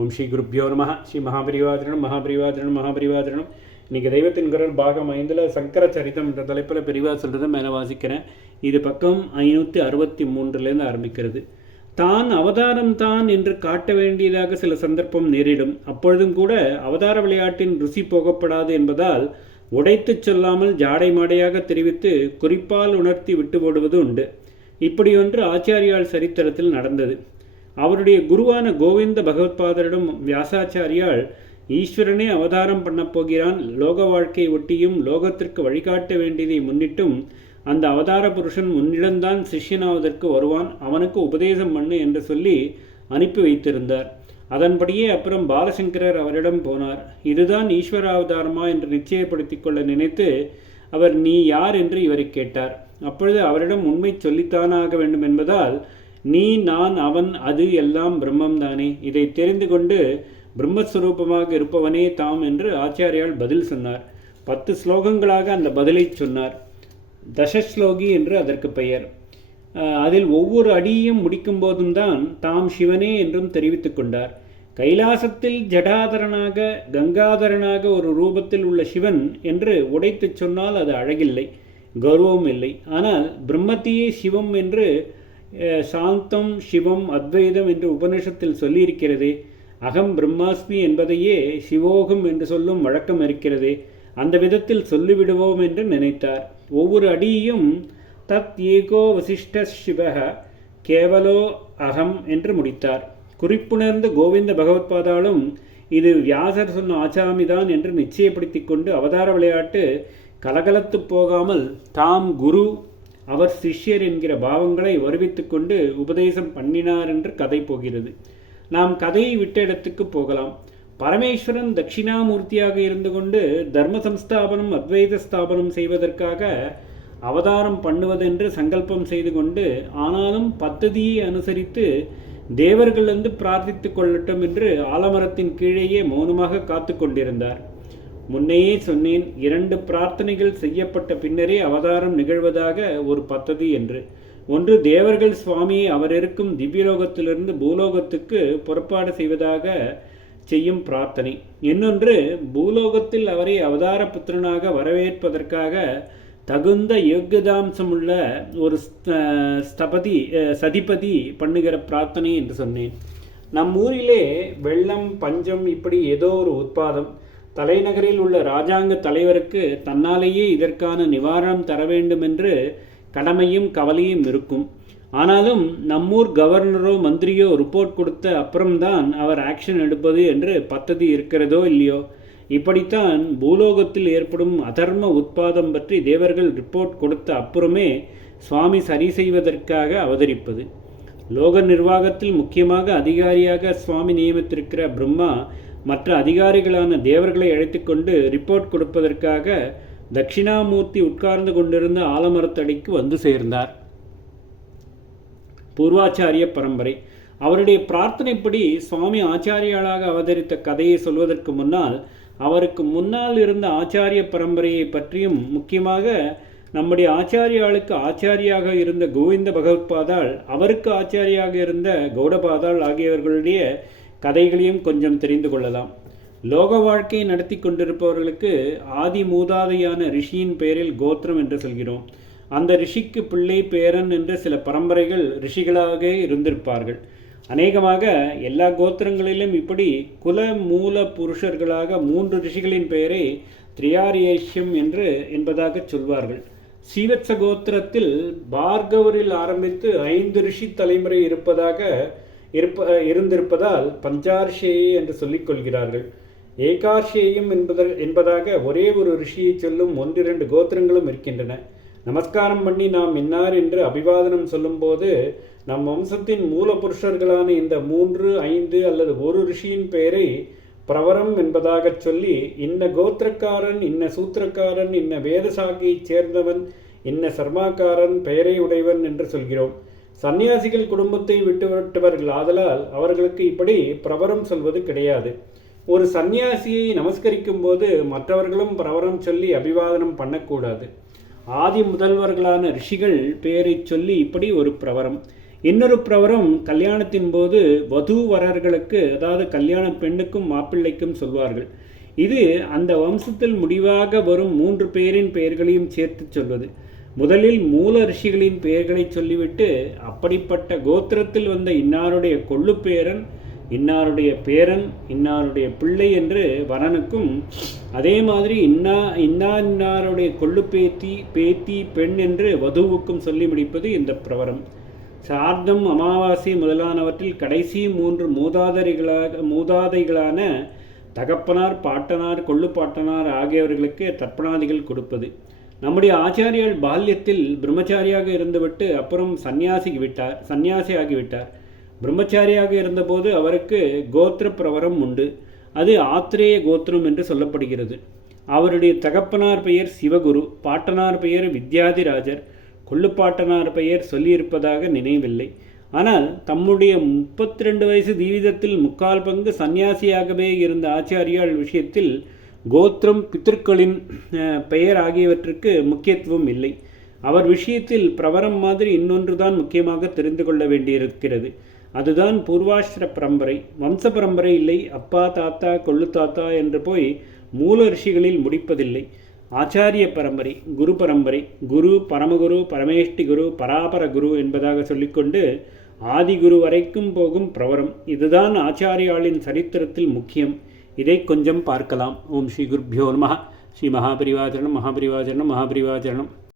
ஓம் ஸ்ரீ குருப்பியோ நம. ஸ்ரீ மகாபரிவாதிரணம் மகாபரிவாதிரணம் மகாபரிவாதிரணம். இன்றைக்கி தெய்வத்தின் குரல் பாகம் 5 சங்கர சரிதம் என்ற தலைப்பில் பெரிவா சொல்கிறத மேலே வாசிக்கிறேன். இது பக்கம் 563 ஆரம்பிக்கிறது. தான் அவதாரம் தான் என்று காட்ட வேண்டியதாக சில சந்தர்ப்பம் நேரிடும். அப்பொழுதும் கூட அவதார விளையாட்டின் ருசி போகப்படாது என்பதால் உடைத்து சொல்லாமல் ஜாடை மாடையாக தெரிவித்து குறிப்பால் உணர்த்தி விட்டு போடுவது உண்டு. இப்படியொன்று ஆச்சாரியால் சரித்திரத்தில் நடந்தது. அவருடைய குருவான கோவிந்த பகவத்பாதரிடம் வியாசாச்சாரியால் ஈஸ்வரனே அவதாரம் பண்ணப் போகிறான், லோக வாழ்க்கை ஒட்டியும் லோகத்திற்கு வழிகாட்ட வேண்டியதை முன்னிட்டும் அந்த அவதார புருஷன் உன்னிடம்தான் சிஷ்யனாவதற்கு வருவான், அவனுக்கு உபதேசம் பண்ணு என்று சொல்லி அனுப்பி வைத்திருந்தார். அதன்படியே அப்புறம் பாலசங்கரர் அவரிடம் போனார். இதுதான் ஈஸ்வர அவதாரமா என்று நிச்சயப்படுத்தி கொள்ள நினைத்து அவர் நீ யார் என்று இவரை கேட்டார். அப்பொழுது அவரிடம் உண்மை சொல்லித்தானாக வேண்டும் என்பதால் நீ நான் அவன் அது எல்லாம் பிரம்மம்தானே, இதை தெரிந்து கொண்டு பிரம்மஸ்வரூபமாக இருப்பவனே தாம் என்று ஆச்சாரியால் பதில் சொன்னார். 10 ஸ்லோகங்களாக அந்த பதிலை சொன்னார். தசஸ்லோகி என்று அதற்கு பெயர். அதில் ஒவ்வொரு அடியையும் முடிக்கும் போதும் தான் தாம் சிவனே என்றும் தெரிவித்து கொண்டார். கைலாசத்தில் ஜடாதரனாக கங்காதரனாக ஒரு ரூபத்தில் உள்ள சிவன் என்று உடைத்து சொன்னால் அது அழகில்லை, கௌரவம் இல்லை. ஆனால் பிரம்மத்தையே சிவம் என்று சாந்தம் சிவம் அத்வைதம் என்று உபநிஷத்தில் சொல்லியிருக்கிறதே. அகம் பிரம்மாஸ்மி என்பதையே சிவோகம் என்று சொல்லும் வழக்கம் இருக்கிறதே. அந்த விதத்தில் சொல்லிவிடுவோம் என்று நினைத்தார். ஒவ்வொரு அடியையும் தத் ஏகோ வசிஷ்ட சிவக கேவலோ அகம் என்று முடித்தார். குறிப்புணர்ந்த கோவிந்த பகவத்பாதாலும் இது வியாசர் சொன்ன ஆச்சாமிதான் என்று நிச்சயப்படுத்தி கொண்டு அவதார விளையாட்டு கலகலத்து போகாமல் தாம் குரு அவர் சிஷ்யர் என்கிற பாவங்களை வருவித்து கொண்டு உபதேசம் பண்ணினார் என்று கதை போகிறது. நாம் கதையை விட்ட இடத்துக்கு போகலாம். பரமேஸ்வரன் தட்சிணாமூர்த்தியாக இருந்து கொண்டு தர்ம சம்ஸ்தாபனம் அத்வைத ஸ்தாபனம் செய்வதற்காக அவதாரம் பண்ணுவதென்று சங்கல்பம் செய்து கொண்டு, ஆனாலும் பத்ததியை அனுசரித்து தேவர்கள் வந்து பிரார்த்தித்து கொள்ளட்டும் என்று ஆலமரத்தின் கீழேயே மௌனமாக காத்து கொண்டிருந்தார். முன்னையே சொன்னேன், 2 பிரார்த்தனைகள் செய்யப்பட்ட பின்னரே அவதாரம் நிகழ்வதாக ஒரு பத்ததி என்று. ஒன்று தேவர்கள் சுவாமியை அவர் இருக்கும் திவ்யலோகத்திலிருந்து பூலோகத்துக்கு புறப்பாடு செய்வதாக செய்யும் பிரார்த்தனை. இன்னொன்று பூலோகத்தில் அவரை அவதார புத்திரனாக வரவேற்பதற்காக தகுந்த யோக்கியதாம்சமுள்ள ஒரு சதிபதி பண்ணுகிற பிரார்த்தனை என்று சொன்னேன். நம் ஊரிலே வெள்ளம் பஞ்சம் இப்படி ஏதோ ஒரு உட்பாதம். தலைநகரில் உள்ள இராஜாங்க தலைவருக்கு தன்னாலேயே இதற்கான நிவாரணம் தர வேண்டும் என்று கடமையும் கவலையும் இருக்கும். ஆனாலும் நம்மூர் கவர்னரோ மந்திரியோ ரிப்போர்ட் கொடுத்த அப்புறம்தான் அவர் ஆக்ஷன் எடுப்பது என்று பத்ததி இருக்கிறதோ இல்லையோ. இப்படித்தான் பூலோகத்தில் ஏற்படும் அதர்ம உட்பாதம் பற்றி தேவர்கள் ரிப்போர்ட் கொடுத்த அப்புறமே சுவாமி சரி செய்வதற்காக அவதரிப்பது. லோக நிர்வாகத்தில் முக்கியமாக அதிகாரியாக சுவாமி நியமித்திருக்கிற பிரம்மா மற்ற அதிகாரிகளான தேவர்களை அழைத்து கொண்டு ரிப்போர்ட் கொடுப்பதற்காக தட்சிணாமூர்த்தி உட்கார்ந்து கொண்டிருந்த ஆலமரத்தடிக்கு வந்து சேர்ந்தார். பூர்வாச்சாரிய பரம்பரை. அவருடைய பிரார்த்தனைப்படி சுவாமி ஆச்சாரியாளாக அவதரித்த கதையை சொல்வதற்கு முன்னால் அவருக்கு முன்னால் இருந்த ஆச்சாரிய பரம்பரையை பற்றியும், முக்கியமாக நம்முடைய ஆச்சாரியாளுக்கு ஆச்சாரியாக இருந்த கோவிந்த பகவத்பாதாள், அவருக்கு ஆச்சாரியாக இருந்த கௌடபாதாள் ஆகியவர்களுடைய கதைகளையும் கொஞ்சம் தெரிந்து கொள்ளலாம். லோக வாழ்க்கையை நடத்தி கொண்டிருப்பவர்களுக்கு ஆதி மூதாதையான ரிஷியின் பெயரில் கோத்திரம் என்று சொல்கிறோம். அந்த ரிஷிக்கு பிள்ளை பேரன் என்ற சில பரம்பரைகள் ரிஷிகளாக இருந்திருப்பார்கள். அநேகமாக எல்லா கோத்திரங்களிலும் இப்படி குல மூல புருஷர்களாக 3 ரிஷிகளின் பெயரை திரியாரியேஷ்யம் என்பதாக சொல்வார்கள். ஸ்ரீவத்ச கோத்திரத்தில் பார்கவரில் ஆரம்பித்து 5 ரிஷி தலைமுறை இருந்திருப்பதால் பஞ்சார்ஷேயே என்று சொல்லிக் கொள்கிறார்கள். ஏகார்ஷேயம் என்பதாக ஒரே ஒரு ரிஷியை சொல்லும் 1-2 கோத்திரங்களும் இருக்கின்றன. நமஸ்காரம் பண்ணி நாம் இன்னார் என்று அபிவாதனம் சொல்லும்போது நம் வம்சத்தின் மூல புருஷர்களான இந்த 3, 5 அல்லது 1 ரிஷியின் பெயரை பிரவரம் என்பதாக சொல்லி இன்ன கோத்திரக்காரன், இன்ன சூத்திரக்காரன், இன்ன வேதசாகியைச் சேர்ந்தவன், இன்ன சர்மாக்காரன், பெயரை உடையவன் என்று சொல்கிறோம். சந்நியாசிகள் குடும்பத்தை விட்டுவிட்டவர்கள் ஆதலால் அவர்களுக்கு இப்படி பிரவரம் சொல்வது கிடையாது. ஒரு சந்நியாசியை நமஸ்கரிக்கும் போது மற்றவர்களும் பிரவரம் சொல்லி அபிவாதனம் பண்ணக்கூடாது. ஆதி முதல்வர்களான ரிஷிகள் பெயரை சொல்லி இப்படி ஒரு பிரவரம். இன்னொரு பிரவரம் கல்யாணத்தின் போது வதூவரர்களுக்கு, அதாவது கல்யாண பெண்ணுக்கும் மாப்பிள்ளைக்கும் சொல்வார்கள். இது அந்த வம்சத்தில் முடிவாக வரும் 3 பேரின் பெயர்களையும் சேர்த்து சொல்வது. முதலில் மூல ரிஷிகளின் பெயர்களை சொல்லிவிட்டு அப்படிப்பட்ட கோத்திரத்தில் வந்த இன்னாருடைய கொள்ளு பேரன், இன்னாருடைய பேரன், இன்னாருடைய பிள்ளை என்று வரனுக்கும், அதே மாதிரி இன்னாருடைய கொள்ளு பேத்தி பெண் என்று வதுவுக்கும் சொல்லி முடிப்பது இந்த பிரவரம். சார்தம், அமாவாசை முதலானவற்றில் கடைசி 3 மூதாதைகளான தகப்பனார், பாட்டனார், கொள்ளு பாட்டனார் ஆகியவர்களுக்கு தர்ப்பணாதிகள் கொடுப்பது. நம்முடைய ஆச்சாரியால் பால்யத்தில் பிரம்மச்சாரியாக இருந்துவிட்டு அப்புறம் சந்நியாசியாகிவிட்டார். பிரம்மச்சாரியாக இருந்தபோது அவருக்கு கோத்திர பிரவரம் உண்டு. அது ஆத்ரேய கோத்திரம் என்று சொல்லப்படுகிறது. அவருடைய தகப்பனார் பெயர் சிவகுரு, பாட்டனார் பெயர் வித்யாதிராஜர், கொள்ளுப்பாட்டனார் பெயர் சொல்லியிருப்பதாக நினைவில்லை. ஆனால் தம்முடைய 32 வயசு ஜீவிதத்தில் 3/4 பங்கு சந்நியாசியாகவே இருந்த ஆச்சாரியால் விஷயத்தில் கோத்திரம், பித்திருக்களின் பெயர் ஆகியவற்றுக்கு முக்கியத்துவம் இல்லை. அவர் விஷயத்தில் பிரவரம் மாதிரி இன்னொன்று தான் முக்கியமாக தெரிந்து கொள்ள வேண்டியிருக்கிறது. அதுதான் பூர்வாஷ்டிர பரம்பரை. வம்ச பரம்பரை இல்லை. அப்பா, தாத்தா, கொள்ளு தாத்தா என்று போய் மூல ரிஷிகளில் முடிப்பதில்லை. ஆச்சாரிய பரம்பரை, குரு பரம்பரை. குரு, பரமகுரு, பரமேஷ்டி குரு, பராபர குரு என்பதாக சொல்லிக்கொண்டு ஆதிகுரு வரைக்கும் போகும் பிரவரம். இதுதான் ஆச்சாரியாளின் சரித்திரத்தில் முக்கியம். இதை கொஞ்சம் பார்க்கலாம். ஓம் ஸ்ரீ குருப்யோ நமः. ஸ்ரீ மகாபரிவாஜனம் மகாபரிவாஜனம் மகாபரிவாஜனம்.